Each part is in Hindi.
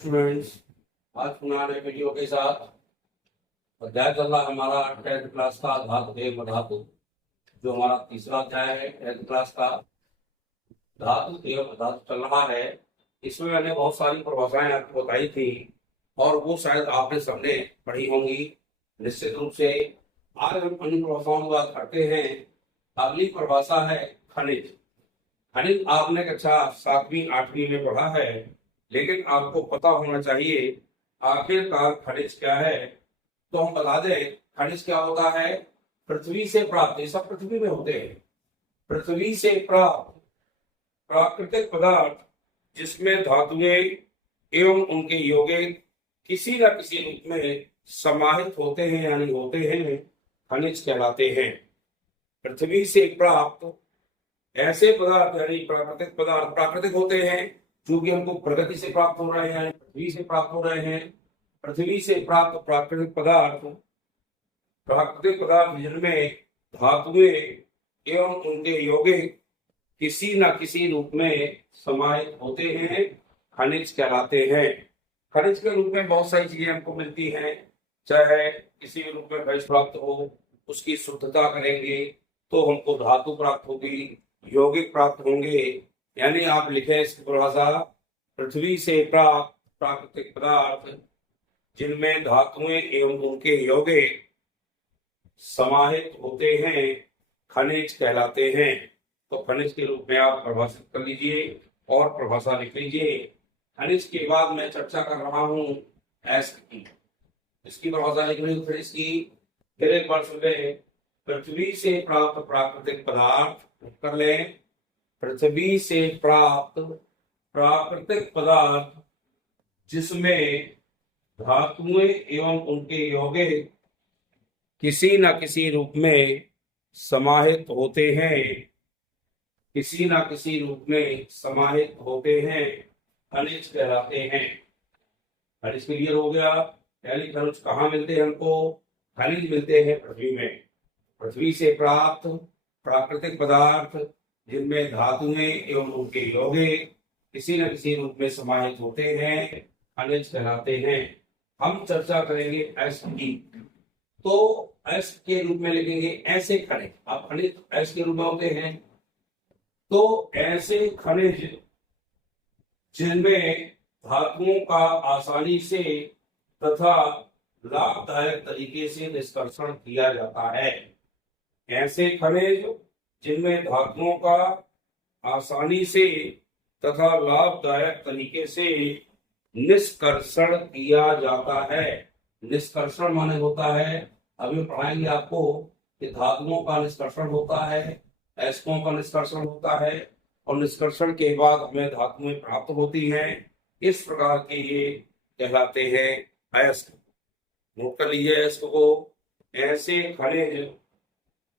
स्टूडेंट्स, आज पुनः नए वीडियो के साथ अध्याय चल रहा है हमारा 10th क्लास का धातु एवं अधातु। जो हमारा तीसरा अध्याय है 10th क्लास का धातु एवं अधातु चल रहा है। इसमें मैंने बहुत सारी परिभाषाएं आपको बताई थी और वो शायद आपने सबने पढ़ी होंगी निश्चित रूप से। आज हम अन्य परिभाषाओं की बात करते हैं। अगली परिभाषा है खनिज। खनिज आपने कक्षा 7वीं 8वीं में पढ़ा है, लेकिन आपको पता होना चाहिए आखिरकार खनिज क्या है। तो हम बता दें खनिज क्या होता है। पृथ्वी से प्राप्त, ये सब पृथ्वी में होते हैं, पृथ्वी से प्राप्त प्राकृतिक पदार्थ जिसमें धातुएं एवं उनके यौगिक किसी न किसी रूप में समाहित होते हैं यानी होते हैं, खनिज कहलाते हैं। पृथ्वी से प्राप्त ऐसे पदार्थ यानी प्राकृतिक पदार्थ प्राकृतिक होते हैं जो कि हमको प्रकृति से प्राप्त हो रहे हैं, पृथ्वी से प्राप्त हो रहे हैं। पृथ्वी से प्राप्त प्राकृतिक पदार्थ जिनमें धातुएं एवं उनके यौगिक किसी न किसी रूप में समाहित होते हैं, खनिज कहलाते हैं। खनिज के रूप में बहुत सारी चीजें हमको मिलती हैं, चाहे किसी भी रूप में खनिज प्राप्त हो, उसकी शुद्धता करेंगे तो हमको धातु प्राप्त होगी, यौगिक प्राप्त होंगे। यानी आप लिखे इसकी परिभाषा, पृथ्वी से प्राप्त प्राकृतिक पदार्थ जिनमें धातुएं एवं उनके यौगिक समाहित होते हैं, खनिज कहलाते हैं। तो खनिज के रूप में आप परिभाषित कर लीजिए और परिभाषा लिख लीजिए। खनिज के बाद मैं चर्चा कर रहा हूं एस्क की। इसकी परिभाषा लिख रही खनिज की। फिर एक बार सुन ले, पृथ्वी से प्राप्त प्राकृतिक पदार्थ कर ले। पृथ्वी से प्राप्त प्राकृतिक पदार्थ जिसमें धातुएं एवं उनके यौगिक किसी न किसी रूप में समाहित होते हैं, किसी न किसी रूप में समाहित होते हैं, खनिज कहलाते हैं। खनिज क्लियर हो गया। यानी खनिज कहाँ मिलते हैं हमको? खनिज मिलते हैं पृथ्वी में। पृथ्वी से प्राप्त प्राकृतिक पदार्थ जिनमें धातुएं एवं उनके यौगिक किसी न किसी रूप में समाहित होते हैं, खनिज कहलाते हैं। हम चर्चा करेंगे एस की। तो एस के रूप में लिखेंगे ऐसे खनिज। अब खनिज एस के रूप में होते हैं, तो ऐसे खनिज जिनमें धातुओं का आसानी से तथा लाभदायक तरीके से निष्कर्षण किया जाता है। ऐसे खनिज जिनमें धातुओं का आसानी से तथा लाभदायक तरीके से निष्कर्षण किया जाता है। निष्कर्षण माने होता है, अभी पढ़ाएंगे आपको कि धातुओं का निष्कर्षण होता है, अयस्कों का निष्कर्षण होता है और निष्कर्षण के बाद हमें धातुएं प्राप्त होती हैं। इस प्रकार के ये कहलाते हैं अयस्क। नोट कर लीजिए अयस्क को। ऐसे खनिज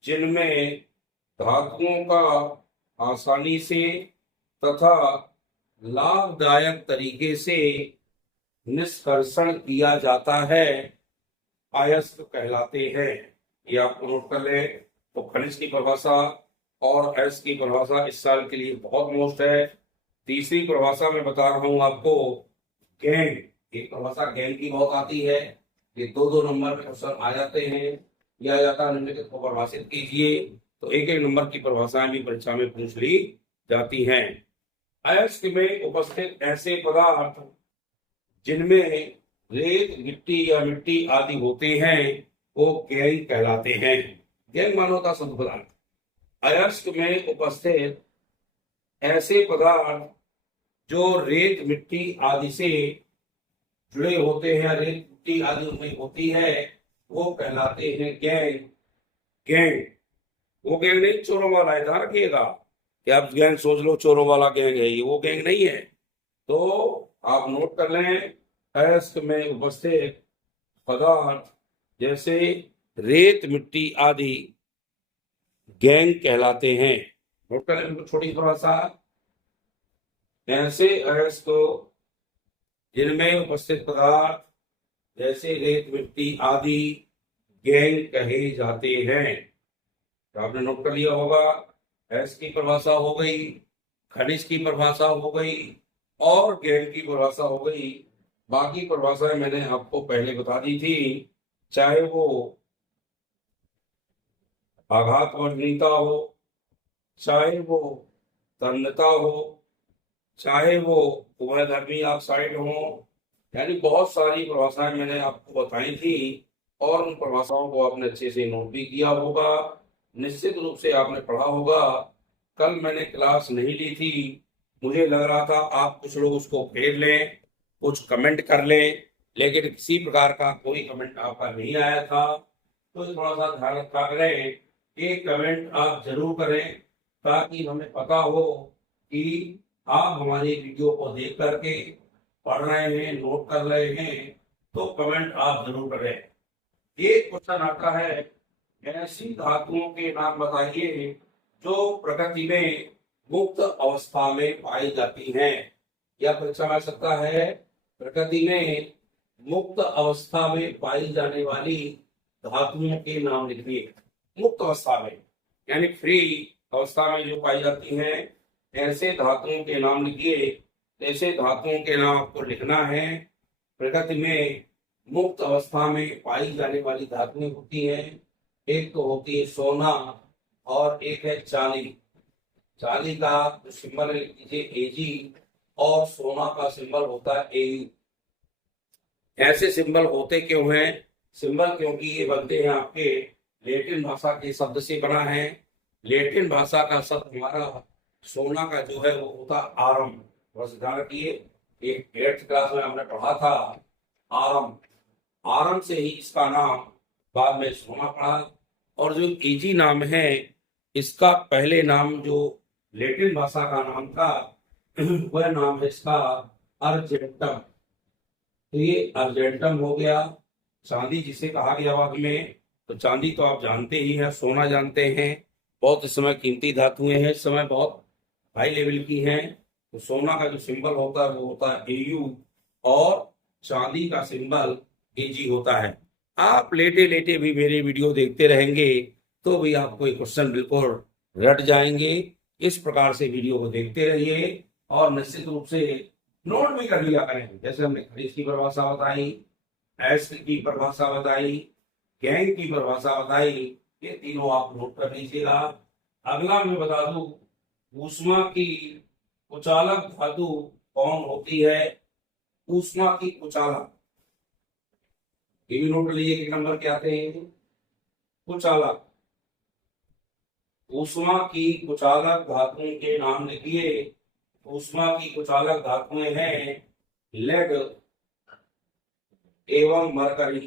जिनमें धातुओं का आसानी से तथा लाभदायक तरीके से निष्कर्षण किया जाता है, अयस्क कहलाते हैं। ये आपको नोट कर ले। तो खनिज की परिभाषा और अयस्क की परिभाषा इस साल के लिए बहुत मोस्ट है। तीसरी परिभाषा मैं बता रहा हूं आपको, गैंग। एक परिभाषा गैंग की बहुत आती है, ये 2-2 नंबर में क्वेश्चन आ जाते हैं। या जाता निम्नलिखित को परिभाषित कीजिए। तो एक एक नंबर की परिभाषाएं भी परीक्षा में पूछ ली जाती हैं। अयस्क में उपस्थित ऐसे पदार्थ जिनमें रेत, गिट्टी या मिट्टी आदि होते हैं, वो गैंग कहलाते हैं। गैंग मानो का शुद्ध पदार्थ। अयस्क में उपस्थित ऐसे पदार्थ जो रेत, मिट्टी आदि से जुड़े होते हैं, रेत, मिट्टी आदि उनमें होती है, वो कहलाते हैं गैंग। गैंग वो गैंग नहीं चोरों वाला है, ध्यान रखिएगा कि आप गैंग सोच लो चोरों वाला गैंग है, ये वो गैंग नहीं है। तो आप नोट कर लें, अयस्क में उपस्थित पदार्थ जैसे रेत, मिट्टी आदि गैंग कहलाते हैं। नोट कर लें छोटी परिभाषा। ऐसे अयस्क जिनमें उपस्थित पदार्थ जैसे रेत, मिट्टी आदि गैंग कहे जाते हैं। तो आपने नोट कर लिया होगा। अयस्क की परिभाषा हो गई, खनिज की परिभाषा हो गई और गैंग की परिभाषा हो गई। बाकी परिभाषाएं मैंने आपको पहले बता दी थी, चाहे वो आघात वर्णनीयता हो, चाहे वो तन्यता हो, चाहे वो उभयधर्मी ऑक्साइड हो, यानी बहुत सारी परिभाषाएं मैंने आपको बताई थी और उन परिभाषाओं को आपने अच्छे से नोट भी किया होगा, निश्चित रूप से आपने पढ़ा होगा। कल मैंने क्लास नहीं ली थी, मुझे लग रहा था आप कुछ लोग उसको फेर लें, कुछ कमेंट कर लें, लेकिन किसी प्रकार का कोई कमेंट आपका नहीं आया था। तो थोड़ा सा ध्यान रखा करें कि कमेंट आप जरूर करें, ताकि हमें पता हो कि आप हमारी वीडियो को देख करके पढ़ रहे हैं, नोट कर रहे हैं। तो कमेंट आप जरूर करें। एक क्वेश्चन आता है, ऐसी धातुओं के नाम बताइए जो प्रकृति में मुक्त अवस्था में पाई जाती हैं। यह परीक्षा में आ सकता है, प्रकृति में मुक्त अवस्था में पाई जाने वाली धातुओं के नाम लिखिए। मुक्त अवस्था में यानी फ्री अवस्था में जो पाई जाती हैं, ऐसे धातुओं के नाम लिखिए। ऐसे धातुओं के नाम आपको लिखना है। प्रकृति में मुक्त अवस्था में पाई जाने वाली धातुएं होती हैं, एक तो होती है सोना और एक है चांदी। चांदी का जो सिंबल लिख लीजिए एजी, और सोना का सिंबल होता है एयू। ऐसे सिंबल होते क्यों हैं? सिंबल क्योंकि ये बनते हैं आपके लैटिन भाषा के शब्द से बना है। लैटिन भाषा का शब्द हमारा सोना का जो है वो होता आरम। बस ध्यान रखिए, एक 8th क्लास में हमने पढ़ा था आरम। आरम से ही इसका नाम बाद में सोना पड़ा। और जो एजी नाम है, इसका पहले नाम जो लैटिन भाषा का नाम था वह नाम है इसका अर्जेंटम। तो ये अर्जेंटम हो गया। चांदी जिसे कहा गया बाद में, तो चांदी तो आप जानते ही हैं, सोना जानते हैं, बहुत इस समय कीमती धातुएं हैं, इस समय बहुत हाई लेवल की हैं। तो सोना का जो सिंबल होता है वो होता है एयू, और चांदी का सिंबल एजी होता है। आप लेटे लेटे भी मेरी वीडियो देखते रहेंगे तो भी आपको ये क्वेश्चन बिल्कुल रट जाएंगे। इस प्रकार से वीडियो को देखते रहिए और निश्चित रूप से नोट भी कर लिया करें। जैसे हमने खरीद की परिभाषा बताई, एसिड की परिभाषा बताई, गैंग की परिभाषा बताई, ये तीनों आप नोट कर लीजिएगा। अगला मैं बता दूं, ऊष्मा की कुचालक धातु कौन होती है? ऊष्मा की कुचालक, ये भी नोट कर लीजिए, एक नंबर के आते हैं कुचालक। ऊष्मा की कुचालक धातुओं के नाम लिखिए। ऊष्मा की कुचालक धातुएं हैं लेड एवं मरकरी।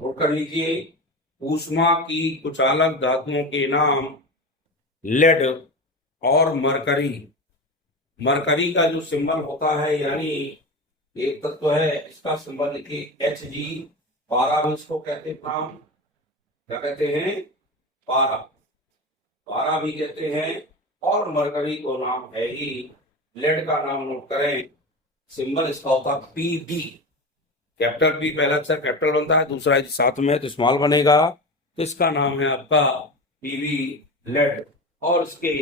नोट कर लीजिए, ऊष्मा की कुचालक धातुओं के नाम लेड और मरकरी। मरकरी का जो सिंबल होता है, यानी एक तत्व है, इसका सिंबल लिखिए एच जी। पारा भी इसको कहते हैं, नाम क्या कहते हैं? पारा। पारा भी कहते हैं। और मरकरी को नाम है ही लेड का नाम नोट करें। सिंबल इसका होता है पी बी। कैपिटल पी पहला अक्षर कैपिटल बनता है, दूसरा साथ में तो स्मॉल बनेगा, तो इसका नाम है आपका पीवी लेड। और इसके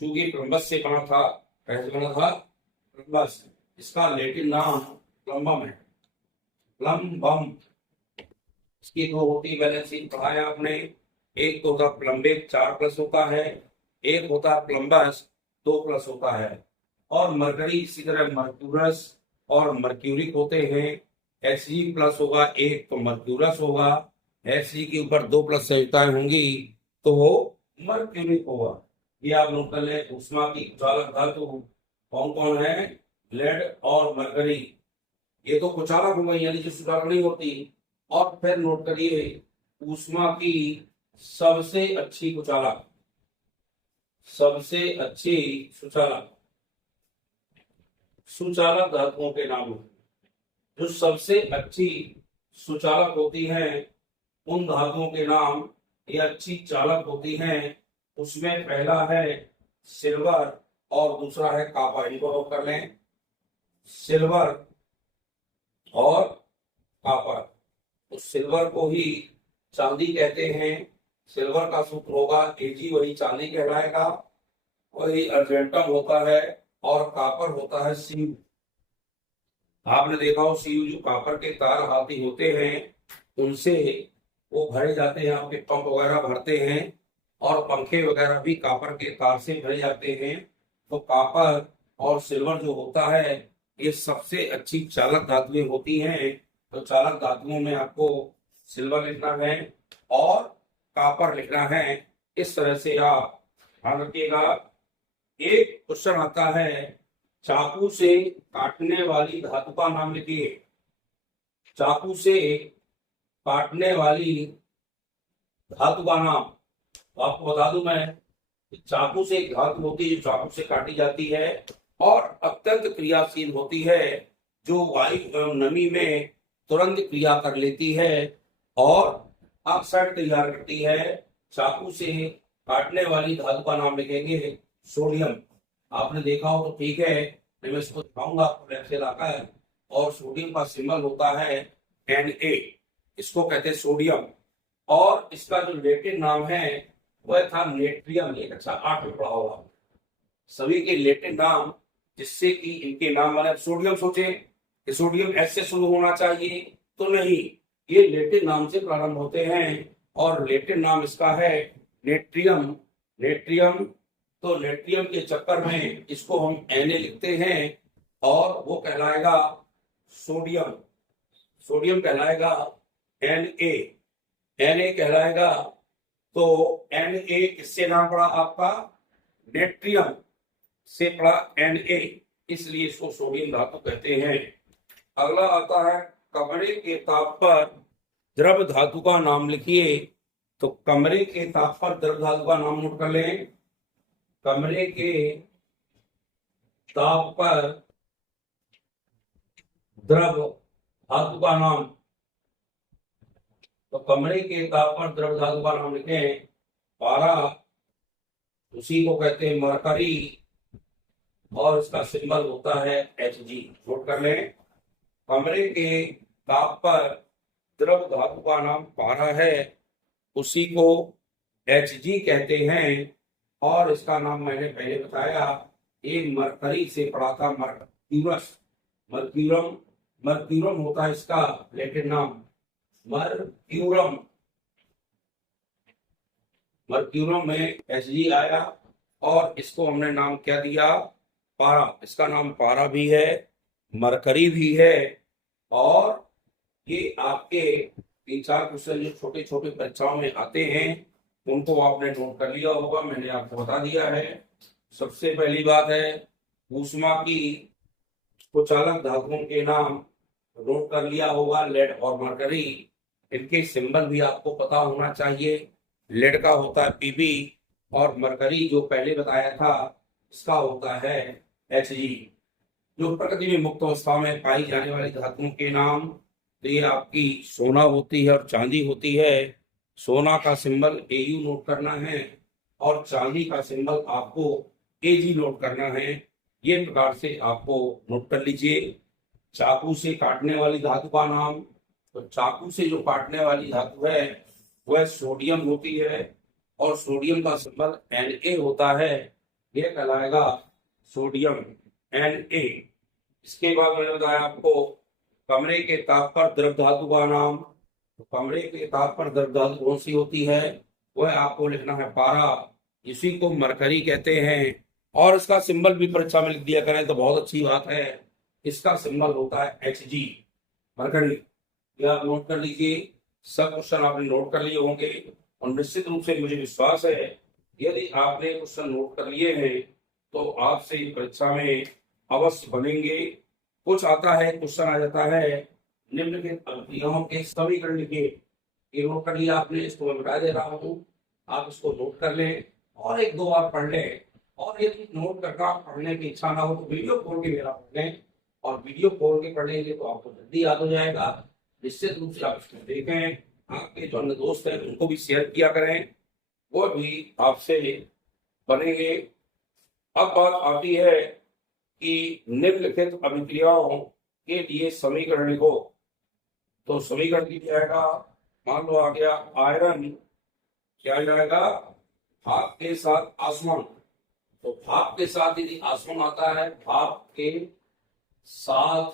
चूंकि प्लम्बस से बना था, कैसे बना था? प्लम्बस। इसका लैटिन नाम प्लम्बम है, प्लम्बम। इसकी दो होती वैलेंसी पढ़ाया आपने, एक तो होता प्लम्बिक 4+ होता है, एक होता है प्लम्बस 2+ होता है। और मरकरी इसी तरह मर्क्यूरस और मर्क्यूरिक होते हैं। Hg+ होगा एक, तो मर्क्यूरस होगा। Hg के ऊपर 2+ संयुक्ताएं होंगी तो वो मर्क्यूरिक होगा। ये आप नोट कर लें। ऊष्मा की कुचालक धातु कौन कौन है? लेड और मरकरी। ये तो कुचालक हो गई, यानी जो सुचालक नहीं होती। और फिर नोट करिए, ऊष्मा की सबसे अच्छी कुचालक, सबसे अच्छी सुचालक। सुचालक धातुओं के नाम, जो सबसे अच्छी सुचालक होती हैं उन धातुओं के नाम, ये अच्छी चालक होती हैं, उसमें पहला है सिल्वर और दूसरा है कॉपर। इनको नोट कर लें, सिल्वर और कॉपर। तो सिल्वर को ही चांदी कहते हैं। सिल्वर का सूत्र होगा एजी, वही चांदी कहलाएगा, वही अर्जेंटम होता है, और कॉपर होता है सी। आपने देखा हो सीयू जो कॉपर के तार आती होते हैं उनसे वो भरे जाते हैं, आपके पंप वगैरह भरते हैं और पंखे वगैरह भी कॉपर के तार से भरे जाते हैं। तो कॉपर और सिल्वर जो होता है ये सबसे अच्छी चालक धातुएं होती हैं। तो चालक धातुओं में आपको सिल्वर लिखना है और कॉपर लिखना है। इस तरह से आप ध्यान रखिएगा। एक क्वेश्चन आता है, चाकू से काटने वाली धातु का नाम लिखिए। चाकू से काटने वाली धातु का नाम। तो आपको बता दूं मैं, चाकू से एक धातु होती है जो चाकू से काटी जाती है और अत्यंत क्रियाशील होती है, जो वायु एवं नमी में तुरंत क्रिया कर लेती है और ऑक्साइड तैयार करती है। चाकू से काटने वाली धातु का नाम लिखेंगे सोडियम। आपने देखा हो तो ठीक है, मैं इसको दिखाऊंगा आपको, लैब से लाता है। और सोडियम का सिंबल होता है Na, इसको कहते हैं सोडियम। और इसका जो लैटिन नाम है वह था नेट्रियम। एक अच्छा आठ में पढ़ा होगा सभी के लैटिन नाम, जिससे कि इनके नाम बने। सोडियम सोचे कि सोडियम एस से शुरू होना चाहिए, तो नहीं, ये लैटिन नाम से प्रारंभ होते हैं और लैटिन नाम इसका है नेट्रियम। नेट्रियम, तो नेट्रियम के चक्कर में इसको हम Na लिखते हैं और वो कहलाएगा सोडियम। सोडियम कहलाएगा Na, Na कहलाएगा। तो Na किससे नाम पड़ा आपका? नेट्रियम से पड़ा Na, इसलिए इसको सोडियम धातु कहते हैं। अगला आता है, कमरे के ताप पर द्रव धातु का नाम लिखिए। तो कमरे के ताप पर द्रव धातु का नाम नोट कर लें। कमरे के ताप पर द्रव धातु का नाम। तो कमरे के ताप पर द्रव धातु का नाम लिखें पारा, उसी को कहते हैं मरकरी और इसका सिंबल होता है Hg। नोट कर लें, कमरे के ताप पर द्रव धातु का नाम पारा है, उसी को Hg कहते हैं। और इसका नाम मैंने पहले बताया, ये मरकरी से पढ़ा था, मर्क्यूरस। मर्क्यूरम, मर्क्यूरम होता है इसका लैटिन नाम, मर्क्यूरम। मर्क्यूरम में Hg आया और इसको हमने नाम क्या दिया? पारा। इसका नाम पारा भी है, मरकरी भी है। और ये आपके 3-4 क्वेश्चन जो छोटे छोटे परीक्षाओं में आते हैं उनको आपने नोट कर लिया होगा, मैंने आपको बता दिया है। सबसे पहली बात है, ऊष्मा की कुचालक धातुओं के नाम नोट कर लिया होगा, लेड और मरकरी। इनके सिंबल भी आपको पता होना चाहिए। लेड का होता है Pb और मरकरी जो पहले बताया था इसका होता है Hg। जो प्रकृति में मुक्त अवस्था में पाई जाने वाली धातुओं के नाम, तो ये आपकी सोना होती है और चांदी होती है। सोना का सिंबल Au नोट करना है और चांदी का सिंबल आपको Ag नोट करना है। ये प्रकार से आपको नोट कर लीजिए। चाकू से काटने वाली धातु का नाम, तो चाकू से जो काटने वाली धातु है वह सोडियम होती है और सोडियम का सिंबल Na होता है, यह कहलाएगा सोडियम Na। इसके बाद मैंने बताया आपको कमरे के ताप पर द्रव धातु का नाम। तो कमरे के ताप पर द्रव धातु कौन सी होती है? वह आपको लिखना है पारा, इसी को मरकरी कहते हैं। और इसका सिंबल भी परीक्षा में लिख दिया करें तो बहुत अच्छी बात है। इसका सिंबल होता है Hg, मरकरी। यह आप नोट कर लीजिए। सब क्वेश्चन आपने नोट कर लिए होंगे और निश्चित रूप से मुझे विश्वास है यदि आपने क्वेश्चन नोट कर लिए हैं तो आपसे परीक्षा में अवश्य बनेंगे। कुछ आता है, क्वेश्चन आ जाता है निम्नलिखित अभिक्रियाओं के समीकरण लिखिए। ये नोट कर लिया आपने, इसको मैं बता दे रहा हूँ, आप इसको नोट कर लें और 1-2 बार पढ़ लें। और यदि नोट करना पढ़ने की इच्छा ना हो तो वीडियो खोल के मेरा पढ़ लें, और वीडियो खोल के पढ़ेंगे तो आपको जल्दी याद हो जाएगा। निश्चित रूप से आप इसको देखें, आपके जो अन्य दोस्त हैं उनको भी शेयर किया करें, वो भी आपसे बनेंगे। अब बात आती है कि निम्नलिखित अभिक्रियाओं के लिए समीकरण लिखो। तो समीकरण लिख जाएगा, मान लो आ गया आयरन, क्या आ जाएगा? भाप के साथ आसमान। तो भाप के साथ यदि आसमान आता है, भाप के साथ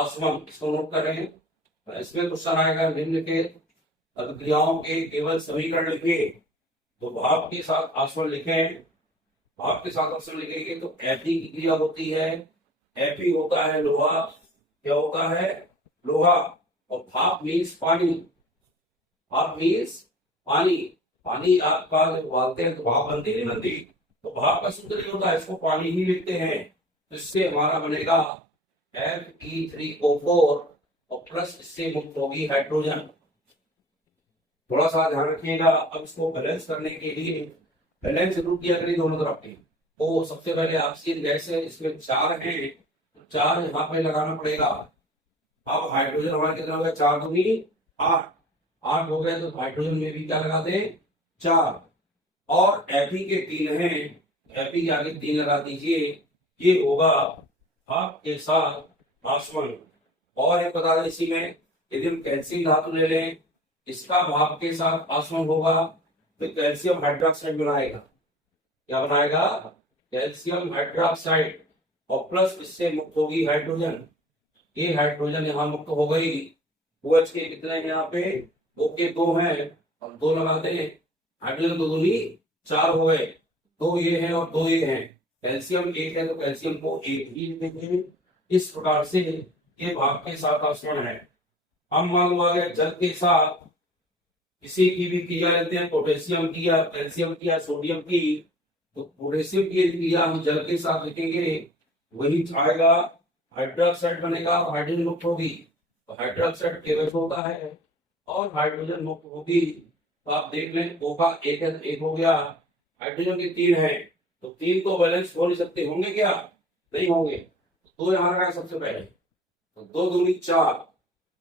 आसवन, इसको नोट कर रहे हैं। इसमें क्वेश्चन आएगा निम्न के अभिक्रियाओं के केवल समीकरण लिखिए। तो भाप के साथ आसवन लिखें, भाप के साथ आसवन लिखेंगे तो Fe की क्रिया होती है, Fe होता है लोहा, क्या होता है लोहा, और भाप मीन्स पानी, भाप मीन्स पानी, पानी आपका जब उबालते हैं तो भाप बनती है बनती, तो भाप का सूत्र ये होता है, इसको पानी ही लिखते हैं। तो इससे हमारा बनेगा Fe3O4 और प्लस इससे मुक्त होगी हाइड्रोजन। थोड़ा सा ध्यान रखिएगा। अब इसको बैलेंस करने के लिए बैलेंस जरूर किया करिए दोनों तरफ की। तो सबसे पहले ऑक्सीजन गैस है, इसमें 4 है, 4 यहाँ पे लगाना पड़ेगा। अब हाइड्रोजन हमारा कितना हो गया, 4 दूनी 8, 8 हो गए, तो हाइड्रोजन में भी क्या लगा दे 4, और Fe के 3 हैं, Fe के आगे 3 लगा दीजिए, ये होगा भाप के साथ आसवन। और एक बता दें इसी में, यदि हम कैल्शियम धातु ले लें, इसका भाप के साथ आसवन होगा तो कैल्शियम हाइड्रोक्साइड बनाएगा, क्या बनाएगा कैल्शियम हाइड्रोक्साइड, और प्लस इससे मुक्त होगी हाइड्रोजन, ये हाइड्रोजन यहाँ मुक्त हो गई। OH के कितने हैं यहाँ पे, O के 2 हैं और 2 लगाते हैं, हाइड्रोजन 2 दूनी 4 हो गए, 2 ये हैं और 2 ये हैं, कैल्शियम 1 है तो कैल्शियम को 1 ही देंगे। इस प्रकार से ये भाप के साथ आसवन है। हम मान लो अगर जल के साथ किसी की भी क्रिया लेते हैं, पोटेशियम की या कैल्शियम की या सोडियम की, तो पोटेशियम की क्रिया हम जल के साथ लिखेंगे, वही आएगा हाइड्रोक्साइड बनेगा, हाइड्रोजन मुक्त होगी, तो हाइड्रोक्साइड केवल होता है और हाइड्रोजन मुक्त होगी। तो आप देख लें, O का 1 है तो 1 हो गया, हाइड्रोजन के 3 है तो 3 तो बैलेंस हो नहीं सकते, होंगे क्या, नहीं होंगे, तो 2 यहाँ लगाए सबसे पहले, तो 2 दूनी 4,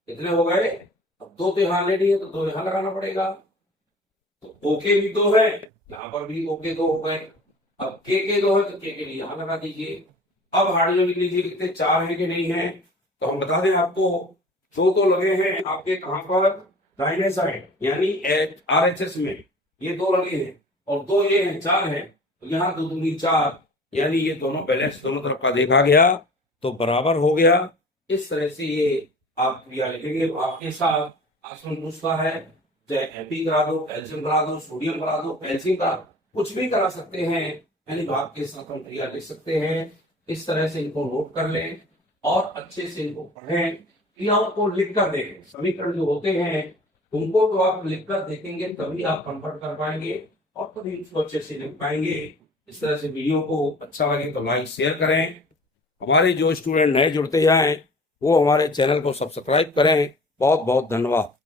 कितने हो गए, अब 2 तो यहाँ ले लिए तो 2 यहाँ लगाना पड़ेगा, तो O के भी 2 है, यहाँ पर भी O के 2 हो गए, अब K के 2 है तो K के लिए यहाँ लगा दीजिए। अब हाइड्रोजन लिख लीजिए कितने 4 है कि नहीं है, तो हम बता दें आपको 2 तो लगे हैं आपके कहां पर, दाहिने साइड यानी RHS में, ये 2 लगे हैं और 2 ये हैं, 4 है, तो यहाँ 2 दूनी 4, यानी ये दोनों बैलेंस दोनों तरफ का देखा गया तो बराबर हो गया। इस तरह से ये आप क्रिया लिखेंगे। आपके साथ आसवन दूसरा है, चाहे Fe करा दो, कैल्शियम करा दो, सोडियम करा दो, कैल्शियम का कुछ भी करा सकते हैं, यानी भाप के साथ हम क्रिया लिख सकते हैं। इस तरह से इनको नोट कर लें और अच्छे से इनको पढ़ें, क्रियाओं को लिख कर देखें। समीकरण जो होते हैं उनको तो आप लिख कर देखेंगे तभी आप कन्वर्ट कर पाएंगे और तभी उसको अच्छे से लिख पाएंगे। इस तरह से वीडियो को अच्छा लगे तो लाइक शेयर करें। हमारे जो स्टूडेंट नए जुड़ते जाएं वो हमारे चैनल को सब्सक्राइब करें। बहुत बहुत धन्यवाद।